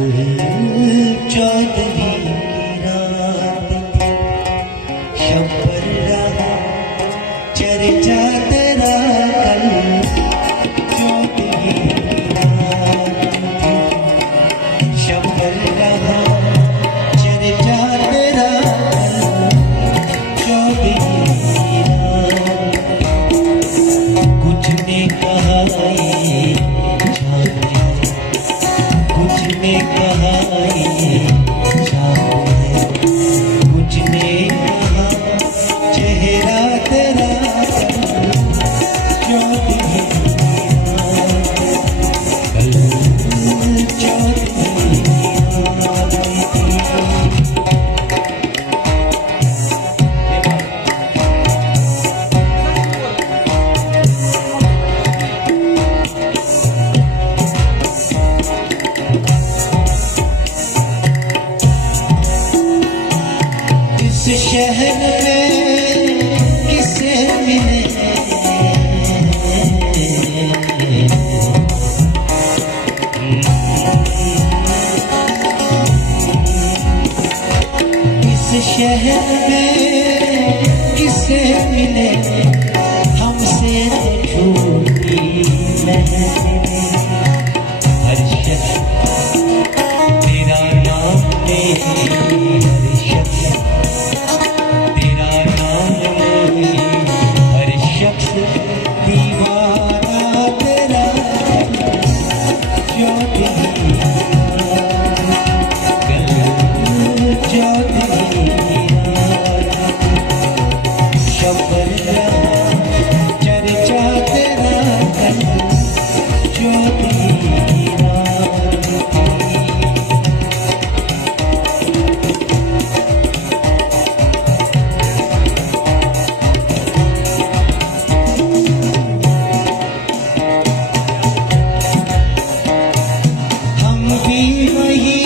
कल 14वीं की रात थी, शब्बर रहा चर्चा तेरा। कल 14वीं की रात थी, शब्बर रहा चर्चा तेरा। कल 14वीं की रात, कुछ ने कहा ये कुछ ने कहा ये शाम है, कुछ ने कहा चेहरा तेरा। कल 14वीं रात थी। इस शहर में किसे मिले, इस शहर में किसे मिले, हमसे तो झूठी महफिलें। हर शख्स तेरा नाम ले, हर शख्स तेरा नाम ले, हर शख्स दीवाना तेरा। 14वीं कल 14वीं रात, शब्बर रहा चर्चा तेरा। कल 14वीं रात थी। हम भी वही